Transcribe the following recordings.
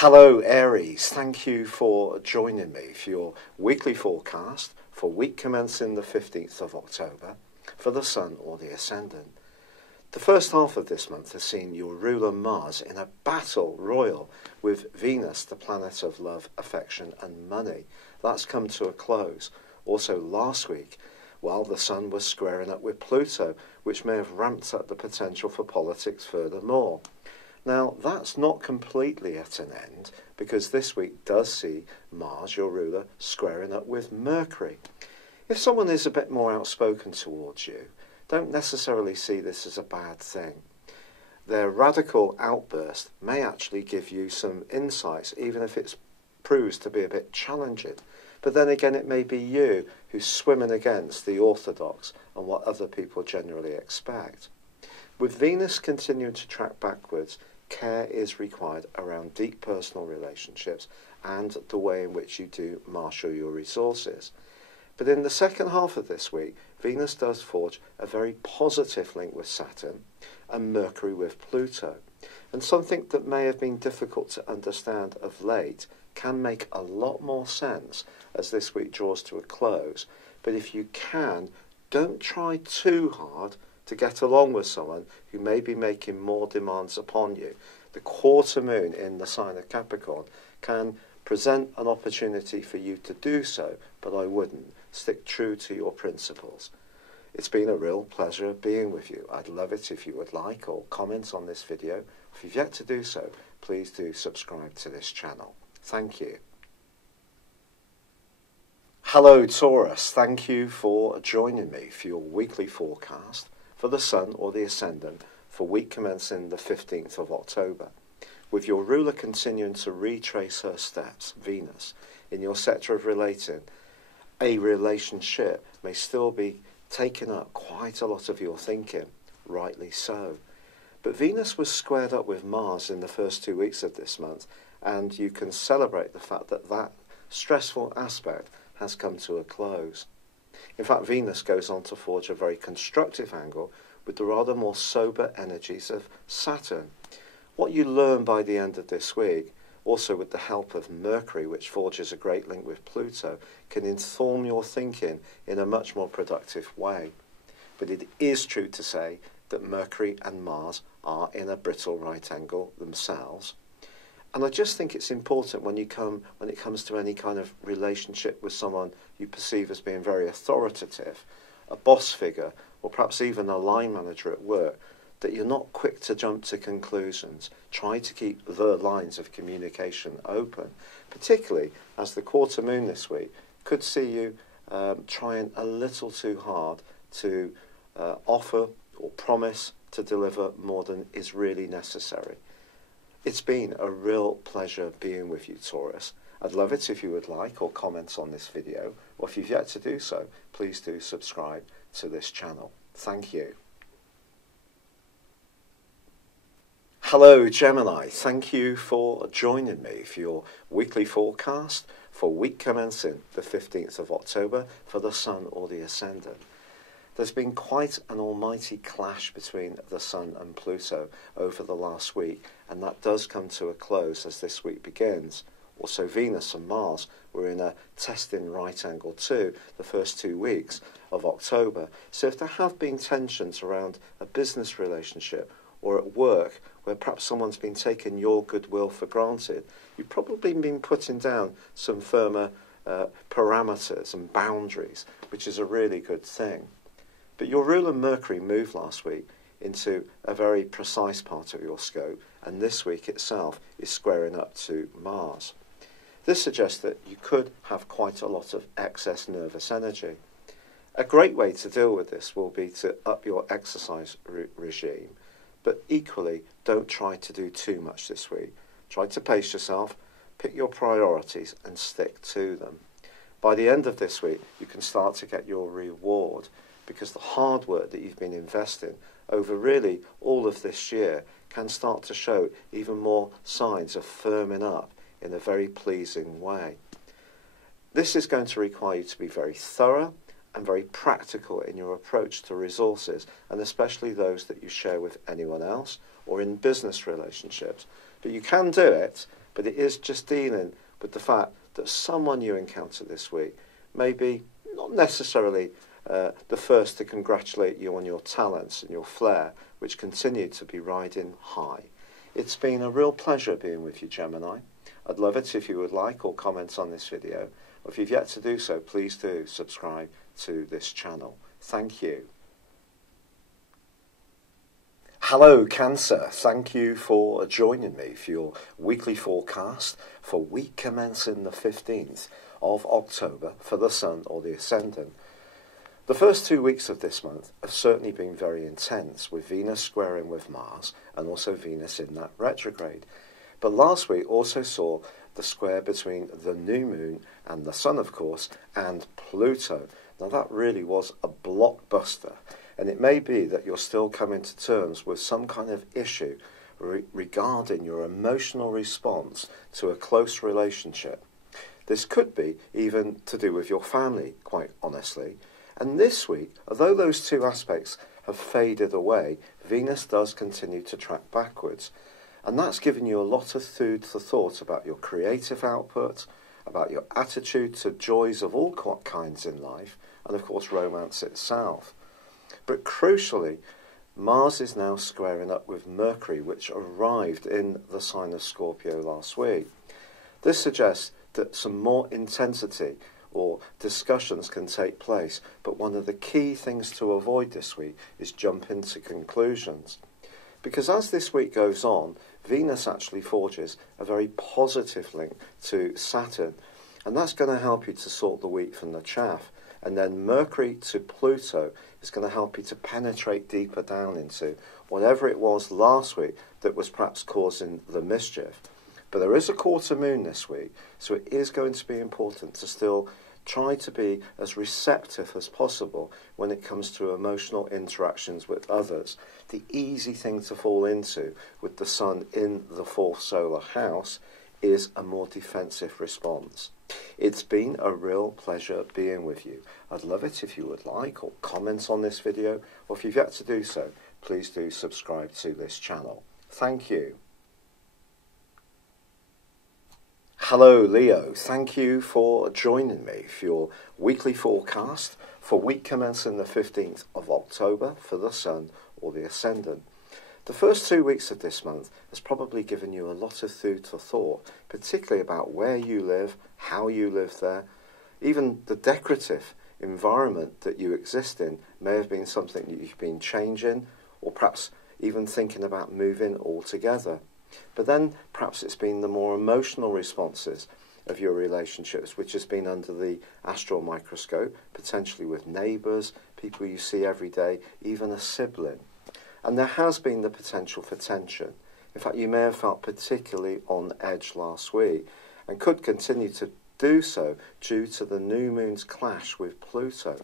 Hello Aries, thank you for joining me for your weekly forecast for week commencing the 15th of October for the Sun or the Ascendant. The first half of this month has seen your ruler Mars in a battle royal with Venus, the planet of love, affection and money. That's come to a close. Also last week, while the Sun was squaring up with Pluto, which may have ramped up the potential for politics furthermore. Now, that's not completely at an end, because this week does see Mars, your ruler, squaring up with Mercury. If someone is a bit more outspoken towards you, don't necessarily see this as a bad thing. Their radical outburst may actually give you some insights, even if it proves to be a bit challenging. But then again, it may be you who's swimming against the orthodox and what other people generally expect. With Venus continuing to track backwards, care is required around deep personal relationships and the way in which you do marshal your resources. But in the second half of this week, Venus does forge a very positive link with Saturn and Mercury with Pluto. And something that may have been difficult to understand of late can make a lot more sense as this week draws to a close. But if you can, don't try too hard to get along with someone who may be making more demands upon you. The quarter moon in the sign of Capricorn can present an opportunity for you to do so, but I wouldn't. Stick true to your principles. It's been a real pleasure being with you. I'd love it if you would like or comment on this video. If you've yet to do so, please do subscribe to this channel. Thank you. Hello Taurus, thank you for joining me for your weekly forecast for the Sun or the Ascendant for week commencing the 15th of October, with your ruler continuing to retrace her steps, Venus, in your sector of relating. A relationship may still be taking up quite a lot of your thinking, rightly so. But Venus was squared up with Mars in the first 2 weeks of this month, and you can celebrate the fact that that stressful aspect has come to a close. In fact, Venus goes on to forge a very constructive angle with the rather more sober energies of Saturn. What you learn by the end of this week, also with the help of Mercury, which forges a great link with Pluto, can inform your thinking in a much more productive way. But it is true to say that Mercury and Mars are in a brittle right angle themselves. And I just think it's important when it comes to any kind of relationship with someone you perceive as being very authoritative, a boss figure, or perhaps even a line manager at work, that you're not quick to jump to conclusions. Try to keep the lines of communication open, particularly as the quarter moon this week could see you trying a little too hard to offer or promise to deliver more than is really necessary. It's been a real pleasure being with you, Taurus. I'd love it if you would like or comment on this video, or if you've yet to do so, please do subscribe to this channel. Thank you. Hello Gemini, thank you for joining me for your weekly forecast for week commencing the 15th of October for the Sun or the Ascendant. There's been quite an almighty clash between the Sun and Pluto over the last week, and that does come to a close as this week begins. Also, Venus and Mars were in a testing right angle too the first 2 weeks of October. So if there have been tensions around a business relationship or at work where perhaps someone's been taking your goodwill for granted, you've probably been putting down some firmer parameters and boundaries, which is a really good thing. But your ruler Mercury moved last week into a very precise part of your scope, and this week itself is squaring up to Mars. This suggests that you could have quite a lot of excess nervous energy. A great way to deal with this will be to up your exercise regime, but equally don't try to do too much this week. Try to pace yourself, pick your priorities and stick to them. By the end of this week, you can start to get your reward, because the hard work that you've been investing over really all of this year can start to show even more signs of firming up in a very pleasing way. This is going to require you to be very thorough and very practical in your approach to resources, and especially those that you share with anyone else or in business relationships. But you can do it, but it is just dealing with the fact that someone you encounter this week may be not necessarily the first to congratulate you on your talents and your flair, which continue to be riding high. It's been a real pleasure being with you, Gemini. I'd love it if you would like or comment on this video. Or if you've yet to do so, please do subscribe to this channel. Thank you. Hello, Cancer. Thank you for joining me for your weekly forecast for week commencing the 15th of October for the Sun or the Ascendant. The first 2 weeks of this month have certainly been very intense, with Venus squaring with Mars and also Venus in that retrograde. But last week also saw the square between the new moon and the Sun, of course, and Pluto. Now that really was a blockbuster, and it may be that you're still coming to terms with some kind of issue regarding your emotional response to a close relationship. This could be even to do with your family, quite honestly. And this week, although those two aspects have faded away, Venus does continue to track backwards. And that's given you a lot of food for thought about your creative output, about your attitude to joys of all kinds in life, and of course romance itself. But crucially, Mars is now squaring up with Mercury, which arrived in the sign of Scorpio last week. This suggests that some more intensity or discussions can take place, but one of the key things to avoid this week is jumping to conclusions. Because as this week goes on, Venus actually forges a very positive link to Saturn, and that's going to help you to sort the wheat from the chaff. And then Mercury to Pluto is going to help you to penetrate deeper down into whatever it was last week that was perhaps causing the mischief. But there is a quarter moon this week, so it is going to be important to still try to be as receptive as possible when it comes to emotional interactions with others. The easy thing to fall into with the Sun in the fourth solar house is a more defensive response. It's been a real pleasure being with you. I'd love it if you would like or comment on this video, or if you've yet to do so, please do subscribe to this channel. Thank you. Hello, Leo. Thank you for joining me for your weekly forecast for week commencing the 15th of October for the Sun or the Ascendant. The first 2 weeks of this month has probably given you a lot of food for thought, particularly about where you live, how you live there. Even the decorative environment that you exist in may have been something that you've been changing, or perhaps even thinking about moving altogether. But then perhaps it's been the more emotional responses of your relationships, which has been under the astral microscope, potentially with neighbours, people you see every day, even a sibling. And there has been the potential for tension. In fact, you may have felt particularly on edge last week, and could continue to do so due to the new moon's clash with Pluto.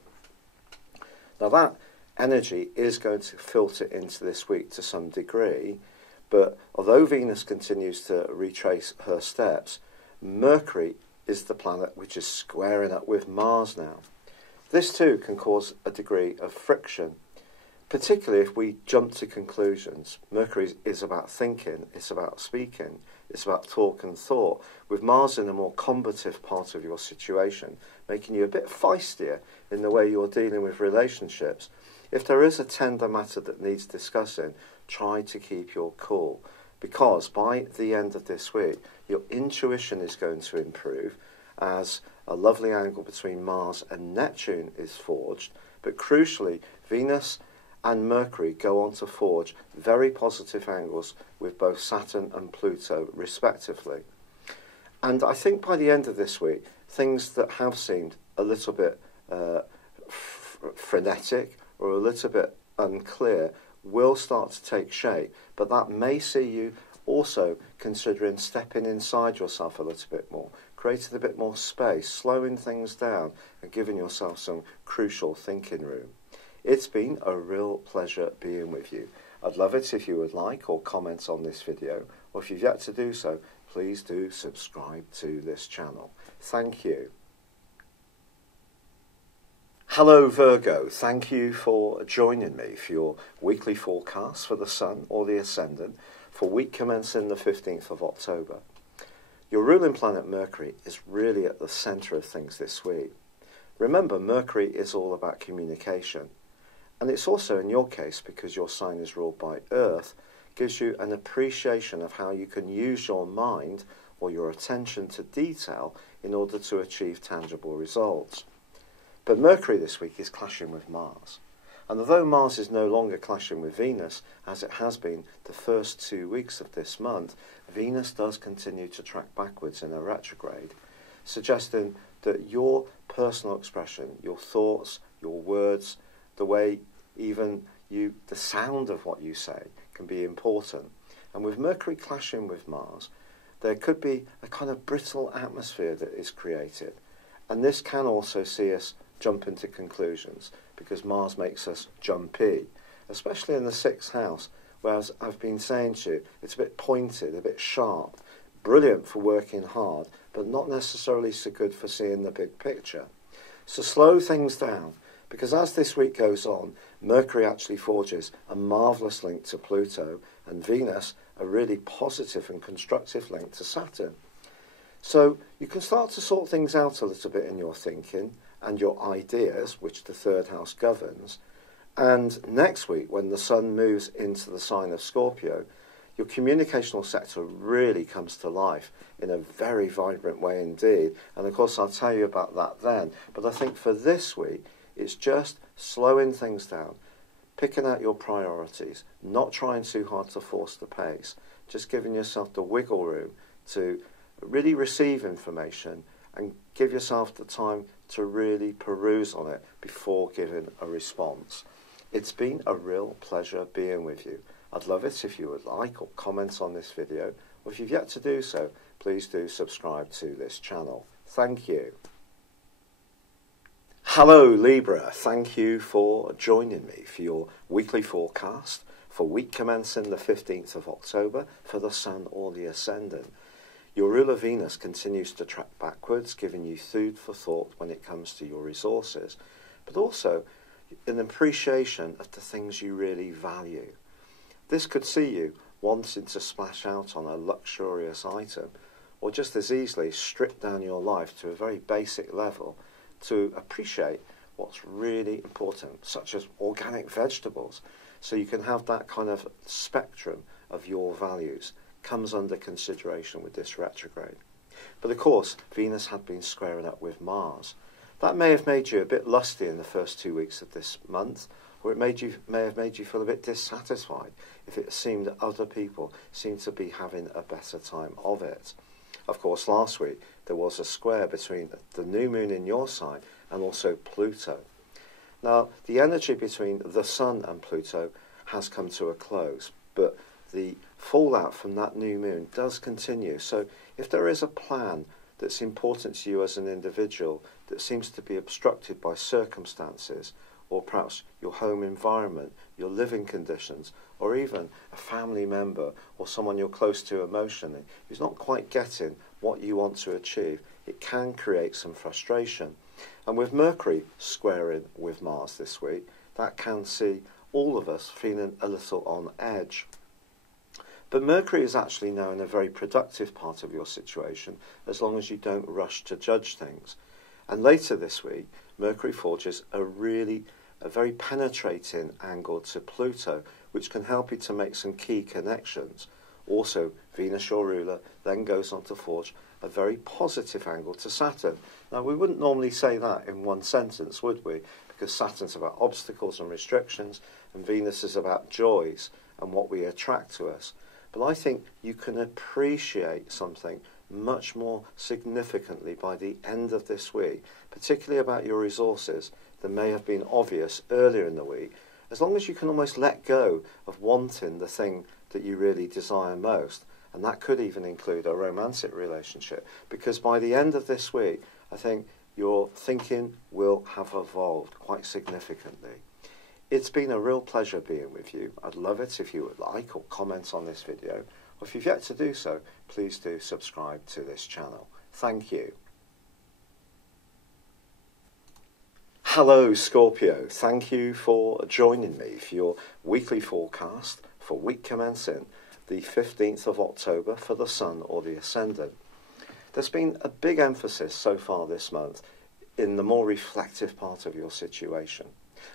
Now that energy is going to filter into this week to some degree, but although Venus continues to retrace her steps, Mercury is the planet which is squaring up with Mars now. This too can cause a degree of friction, particularly if we jump to conclusions. Mercury is about thinking, it's about speaking, it's about talk and thought, with Mars in a more combative part of your situation, making you a bit feistier in the way you're dealing with relationships. If there is a tender matter that needs discussing, try to keep your cool, because by the end of this week, your intuition is going to improve as a lovely angle between Mars and Neptune is forged, but crucially, Venus and Mercury go on to forge very positive angles with both Saturn and Pluto, respectively. And I think by the end of this week, things that have seemed a little bit frenetic or a little bit unclear will start to take shape, but that may see you also considering stepping inside yourself a little bit more, creating a bit more space, slowing things down and giving yourself some crucial thinking room. It's been a real pleasure being with you. I'd love it if you would like or comment on this video, or if you've yet to do so, please do subscribe to this channel. Thank you. Hello Virgo, thank you for joining me for your weekly forecast for the Sun or the Ascendant for week commencing the 15th of October. Your ruling planet Mercury is really at the centre of things this week. Remember, Mercury is all about communication. And it's also, in your case, because your sign is ruled by Earth, gives you an appreciation of how you can use your mind or your attention to detail in order to achieve tangible results. But Mercury this week is clashing with Mars. And although Mars is no longer clashing with Venus, as it has been the first 2 weeks of this month, Venus does continue to track backwards in a retrograde, suggesting that your personal expression, your thoughts, your words, the way even the sound of what you say can be important. And with Mercury clashing with Mars, there could be a kind of brittle atmosphere that is created. And this can also see us jump into conclusions, because Mars makes us jumpy, especially in the 6th house, whereas I've been saying to you, it's a bit pointed, a bit sharp, brilliant for working hard, but not necessarily so good for seeing the big picture. So slow things down, because as this week goes on, Mercury actually forges a marvellous link to Pluto, and Venus a really positive and constructive link to Saturn. So you can start to sort things out a little bit in your thinking and your ideas, which the 3rd house governs. And next week, when the Sun moves into the sign of Scorpio, your communicational sector really comes to life in a very vibrant way indeed. And of course, I'll tell you about that then. But I think for this week, it's just slowing things down, picking out your priorities, not trying too hard to force the pace, just giving yourself the wiggle room to really receive information and give yourself the time to really peruse on it before giving a response. It's been a real pleasure being with you. I'd love it if you would like or comment on this video, or if you've yet to do so, please do subscribe to this channel. Thank you. Hello Libra, thank you for joining me for your weekly forecast for week commencing the 15th of October for the Sun or the Ascendant. Your ruler Venus continues to track backwards, giving you food for thought when it comes to your resources, but also an appreciation of the things you really value. This could see you wanting to splash out on a luxurious item, or just as easily strip down your life to a very basic level to appreciate what's really important, such as organic vegetables. So you can have that kind of spectrum of your values comes under consideration with this retrograde. But of course, Venus had been squaring up with Mars. That may have made you a bit lusty in the first 2 weeks of this month, or it may have made you feel a bit dissatisfied if it seemed that other people seemed to be having a better time of it. Of course, last week there was a square between the new moon in your sign and also Pluto. Now, the energy between the Sun and Pluto has come to a close, but the fallout from that new moon does continue. So if there is a plan that's important to you as an individual that seems to be obstructed by circumstances, or perhaps your home environment, your living conditions, or even a family member or someone you're close to emotionally who's not quite getting what you want to achieve, it can create some frustration. And with Mercury squaring with Mars this week, that can see all of us feeling a little on edge. But Mercury is actually now in a very productive part of your situation, as long as you don't rush to judge things. And later this week, Mercury forges a very penetrating angle to Pluto, which can help you to make some key connections. Also, Venus, your ruler, then goes on to forge a very positive angle to Saturn. Now, we wouldn't normally say that in one sentence, would we? Because Saturn's about obstacles and restrictions, and Venus is about joys and what we attract to us. But I think you can appreciate something much more significantly by the end of this week, particularly about your resources that may have been obvious earlier in the week, as long as you can almost let go of wanting the thing that you really desire most. And that could even include a romantic relationship, because by the end of this week, I think your thinking will have evolved quite significantly. It's been a real pleasure being with you. I'd love it if you would like or comment on this video, or if you've yet to do so, please do subscribe to this channel. Thank you. Hello Scorpio, thank you for joining me for your weekly forecast for week commencing the 15th of October for the Sun or the Ascendant. There's been a big emphasis so far this month in the more reflective part of your situation.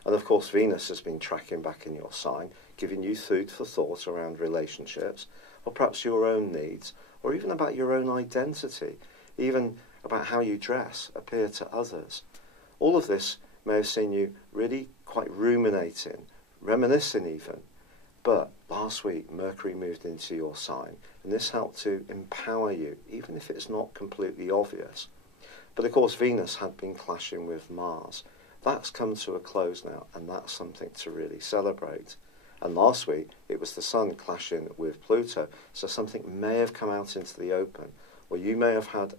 And of course, Venus has been tracking back in your sign, giving you food for thought around relationships, or perhaps your own needs, or even about your own identity, even about how you dress, appear to others. All of this may have seen you really quite ruminating, reminiscing even. But last week, Mercury moved into your sign, and this helped to empower you, even if it's not completely obvious. But of course, Venus had been clashing with Mars. That's come to a close now, and that's something to really celebrate. And last week, it was the Sun clashing with Pluto, so something may have come out into the open, or you may have had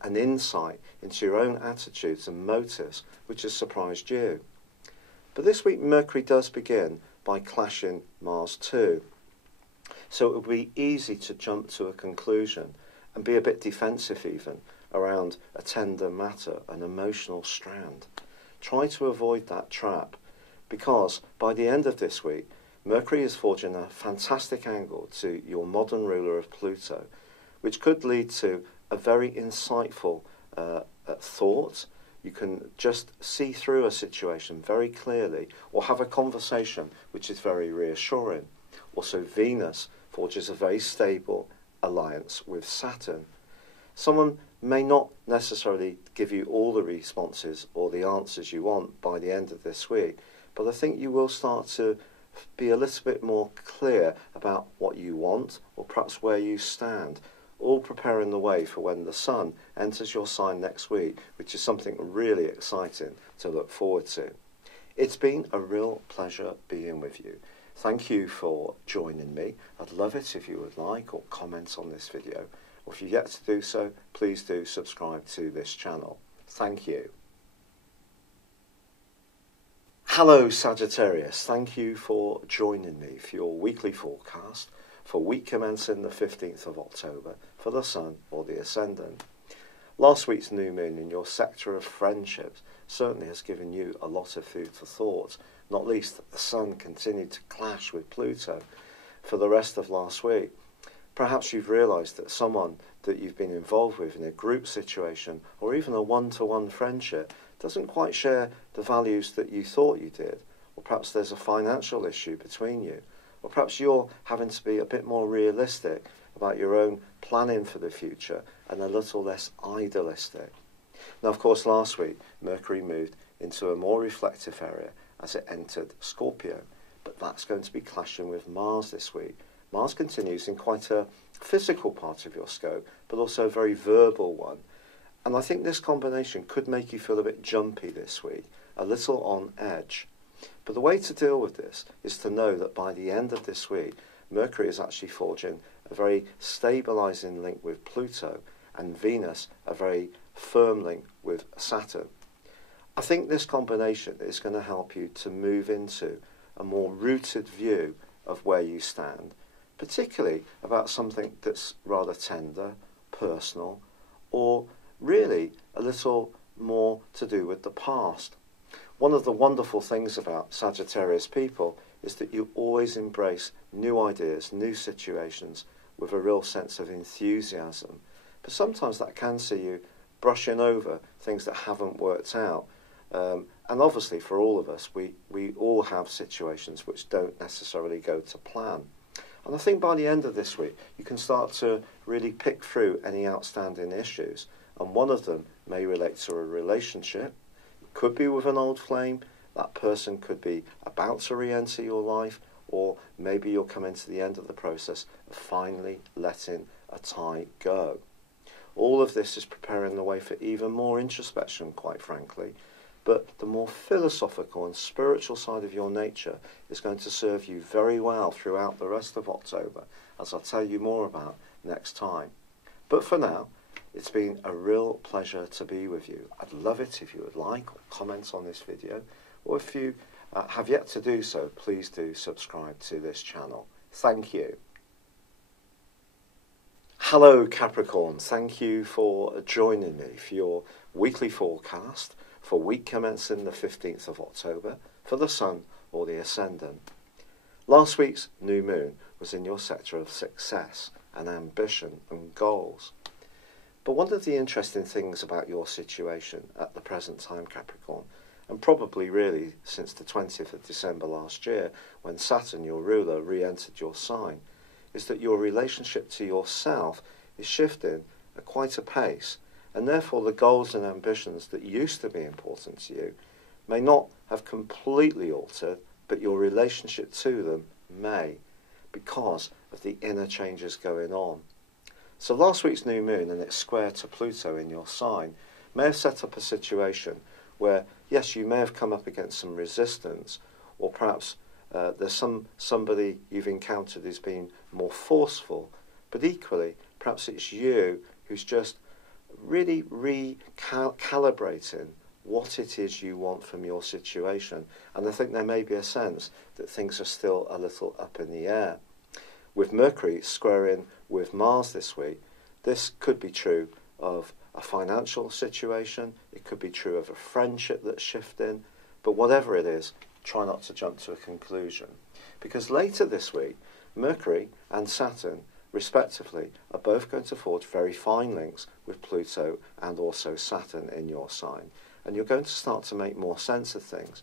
an insight into your own attitudes and motives, which has surprised you. But this week, Mercury does begin by clashing Mars too. So it will be easy to jump to a conclusion and be a bit defensive even around a tender matter, an emotional strand. Try to avoid that trap, because by the end of this week, Mercury is forging a fantastic angle to your modern ruler of Pluto, which could lead to a very insightful thought. You can just see through a situation very clearly, or have a conversation which is very reassuring. Also, Venus forges a very stable alliance with Saturn. Someone may not necessarily give you all the responses or the answers you want by the end of this week, but I think you will start to be a little bit more clear about what you want, or perhaps where you stand, all preparing the way for when the Sun enters your sign next week, which is something really exciting to look forward to. It's been a real pleasure being with you. Thank you for joining me. I'd love it if you would like or comment on this video, or if you've yet to do so, please do subscribe to this channel. Thank you. Hello Sagittarius, thank you for joining me for your weekly forecast for week commencing the 15th of October for the Sun or the Ascendant. Last week's new moon in your sector of friendships certainly has given you a lot of food for thought, not least that the Sun continued to clash with Pluto for the rest of last week. Perhaps you've realised that someone that you've been involved with in a group situation or even a one-to-one friendship doesn't quite share the values that you thought you did, or perhaps there's a financial issue between you, or perhaps you're having to be a bit more realistic about your own planning for the future and a little less idealistic. Now, of course, last week, Mercury moved into a more reflective area as it entered Scorpio, but that's going to be clashing with Mars this week. Mars continues in quite a physical part of your scope, but also a very verbal one. And I think this combination could make you feel a bit jumpy this week, a little on edge. But the way to deal with this is to know that by the end of this week, Mercury is actually forging a very stabilising link with Pluto, and Venus a very firm link with Saturn. I think this combination is going to help you to move into a more rooted view of where you stand, particularly about something that's rather tender, personal, or really a little more to do with the past. One of the wonderful things about Sagittarius people is that you always embrace new ideas, new situations with a real sense of enthusiasm. But sometimes that can see you brushing over things that haven't worked out. And obviously for all of us, we all have situations which don't necessarily go to plan. And I think by the end of this week, you can start to really pick through any outstanding issues. And one of them may relate to a relationship. It could be with an old flame. That person could be about to re-enter your life, or maybe you're coming to the end of the process of finally letting a tie go. All of this is preparing the way for even more introspection, quite frankly. But the more philosophical and spiritual side of your nature is going to serve you very well throughout the rest of October, as I'll tell you more about next time. But for now, it's been a real pleasure to be with you. I'd love it if you would like or comment on this video, or if you have yet to do so, please do subscribe to this channel. Thank you. Hello Capricorn, thank you for joining me for your weekly forecast for week commencing the 15th of October for the Sun or the Ascendant. Last week's new moon was in your sector of success and ambition and goals. But one of the interesting things about your situation at the present time, Capricorn, and probably really since the 20th of December last year, when Saturn, your ruler, re-entered your sign, is that your relationship to yourself is shifting at quite a pace, and therefore the goals and ambitions that used to be important to you may not have completely altered, but your relationship to them may, because of the inner changes going on. So last week's new moon and its square to Pluto in your sign may have set up a situation where, yes, you may have come up against some resistance, or perhaps there's somebody you've encountered who's been more forceful, but equally, perhaps it's you who's just really recalibrating what it is you want from your situation. And I think there may be a sense that things are still a little up in the air. With Mercury squaring with Mars this week, this could be true of a financial situation, it could be true of a friendship that's shifting, but whatever it is, try not to jump to a conclusion. Because later this week, Mercury and Saturn, respectively, are both going to forge very fine links with Pluto and also Saturn in your sign. And you're going to start to make more sense of things.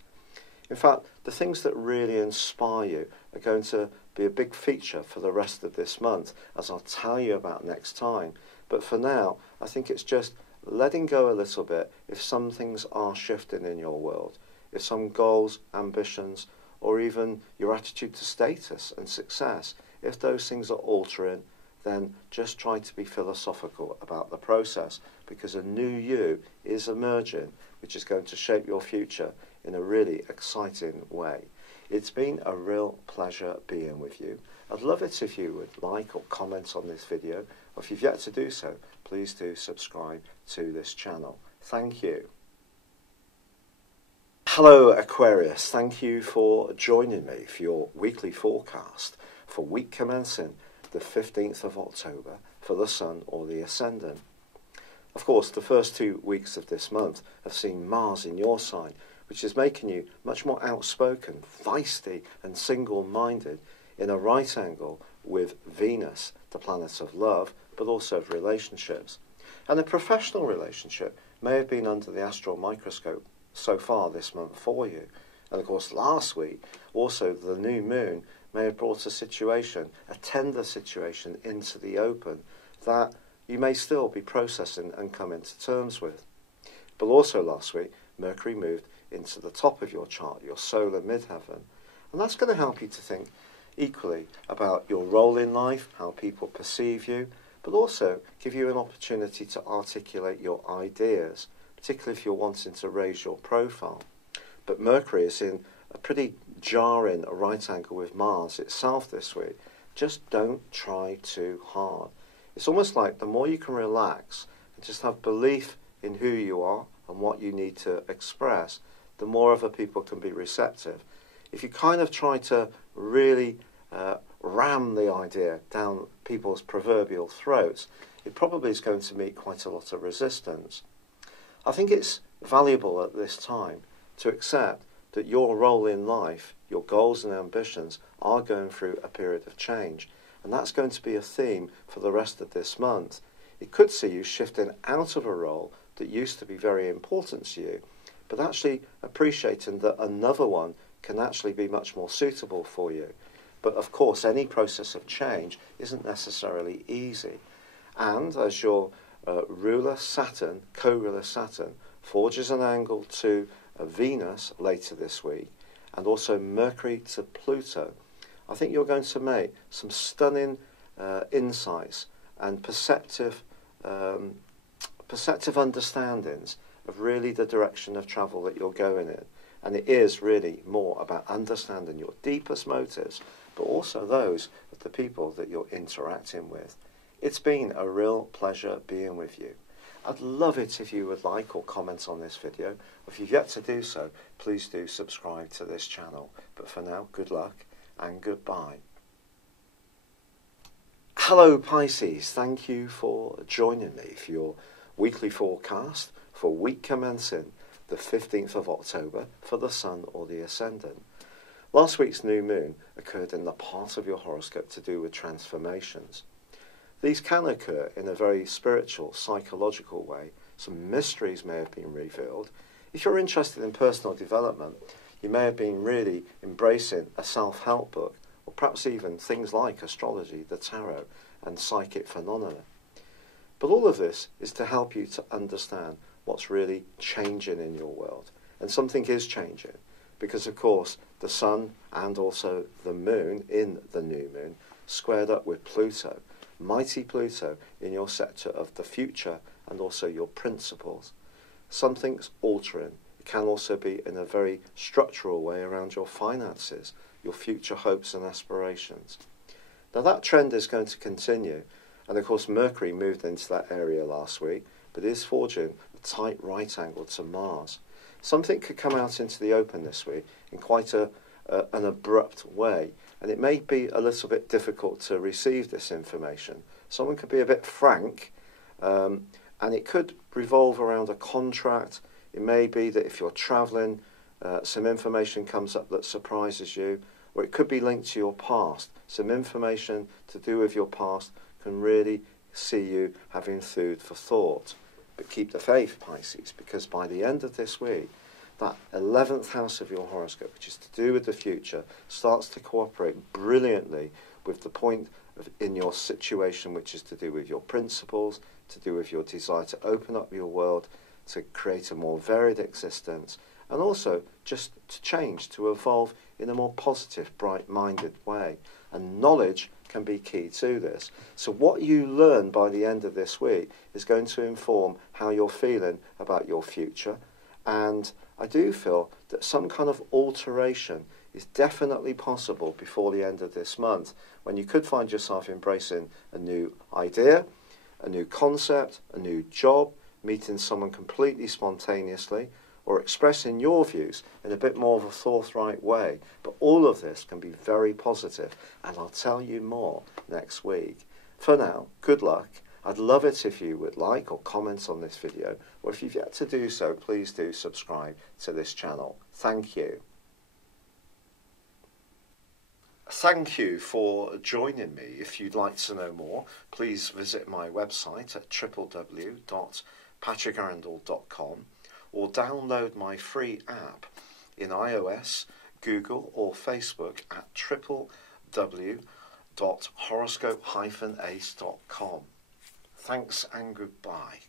In fact, the things that really inspire you are going to be a big feature for the rest of this month, as I'll tell you about next time. But for now, I think it's just letting go a little bit if some things are shifting in your world, if some goals, ambitions, or even your attitude to status and success, if those things are altering, then just try to be philosophical about the process, because a new you is emerging, which is going to shape your future in a really exciting way. It's been a real pleasure being with you. I'd love it if you would like or comment on this video, or if you've yet to do so, please do subscribe to this channel. Thank you. Hello Aquarius, thank you for joining me for your weekly forecast for week commencing the 15th of October for the Sun or the Ascendant. Of course, the first 2 weeks of this month have seen Mars in your sign, which is making you much more outspoken, feisty and single-minded in a right angle with Venus, the planet of love, but also of relationships. And a professional relationship may have been under the astral microscope so far this month for you. And of course, last week, also the new moon may have brought a situation, a tender situation, into the open that you may still be processing and coming to terms with. But also last week, Mercury moved into the top of your chart, your solar midheaven, and that's going to help you to think equally about your role in life, how people perceive you, but also give you an opportunity to articulate your ideas, particularly if you're wanting to raise your profile. But Mercury is in a pretty jarring right angle with Mars itself this week. Just don't try too hard. It's almost like the more you can relax and just have belief in who you are and what you need to express, the more other people can be receptive. If you kind of try to really ram the idea down people's proverbial throats, it probably is going to meet quite a lot of resistance. I think it's valuable at this time to accept that your role in life, your goals and ambitions are going through a period of change. And that's going to be a theme for the rest of this month. It could see you shifting out of a role that used to be very important to you, but actually appreciating that another one can actually be much more suitable for you. But of course, any process of change isn't necessarily easy. And as your ruler Saturn, co-ruler Saturn, forges an angle to Venus later this week, and also Mercury to Pluto, I think you're going to make some stunning insights and perceptive understandings of really the direction of travel that you're going in. And it is really more about understanding your deepest motives, but also those of the people that you're interacting with. It's been a real pleasure being with you. I'd love it if you would like or comment on this video. If you've yet to do so, please do subscribe to this channel. But for now, good luck and goodbye. Hello Pisces, thank you for joining me for your weekly forecast for week commencing the 15th of October for the Sun or the Ascendant. Last week's new moon occurred in the part of your horoscope to do with transformations. These can occur in a very spiritual, psychological way. Some mysteries may have been revealed. If you're interested in personal development, you may have been really embracing a self-help book, or perhaps even things like astrology, the tarot, and psychic phenomena. But all of this is to help you to understand what's really changing in your world. And something is changing, because of course the sun and also the moon in the new moon squared up with Pluto, mighty Pluto in your sector of the future and also your principles. Something's altering. It can also be in a very structural way around your finances, your future hopes and aspirations. Now that trend is going to continue, and of course Mercury moved into that area last week, but is forging a tight right angle to Mars. Something could come out into the open this week in quite an abrupt way, and it may be a little bit difficult to receive this information. Someone could be a bit frank, and it could revolve around a contract. It may be that if you're travelling, some information comes up that surprises you, or it could be linked to your past. Some information to do with your past can really see you having food for thought. But keep the faith, Pisces, because by the end of this week, that 11th house of your horoscope, which is to do with the future, starts to cooperate brilliantly with the point in your situation, which is to do with your principles, to do with your desire to open up your world, to create a more varied existence, and also just to change, to evolve in a more positive, bright-minded way. And knowledge can be key to this. So what you learn by the end of this week is going to inform how you're feeling about your future. And I do feel that some kind of alteration is definitely possible before the end of this month, when you could find yourself embracing a new idea, a new concept, a new job, meeting someone completely spontaneously, or expressing your views in a bit more of a forthright way. But all of this can be very positive, and I'll tell you more next week. For now, good luck. I'd love it if you would like or comment on this video, or if you've yet to do so, please do subscribe to this channel. Thank you. Thank you for joining me. If you'd like to know more, please visit my website at www.patrickarundell.com, or download my free app in iOS, Google or Facebook at www.horoscope-ace.com. Thanks and goodbye.